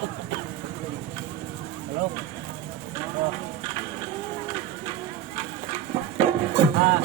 Halo. Oh. Ah.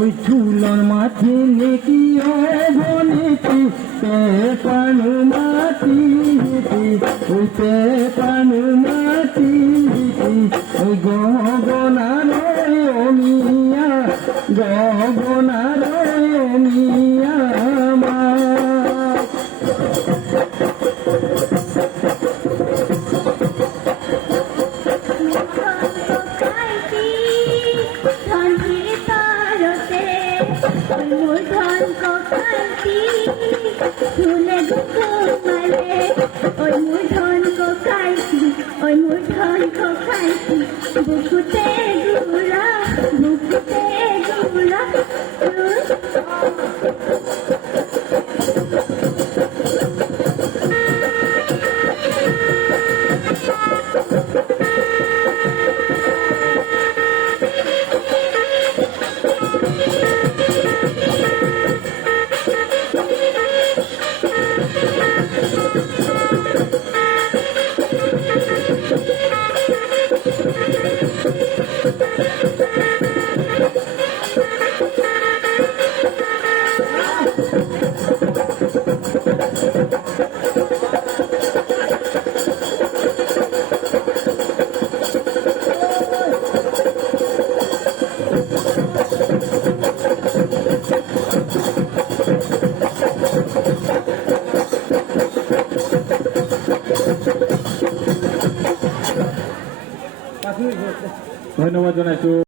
ওই চুলর মাঝে নেকি বনেছি পেপানু মাটি ওই পেপানু মাটি ওই গগনারে অমিয়া গগনারে অমিয়া মূর্ধন কোকাইতি শুনে ঘুমালে ওই মূর্ধন কোকাইতি ওই মূর্ধন কোকাইতি বুকুতে গুড়া বুকুতে গুড়া ধন্যবাদ জানাইছো।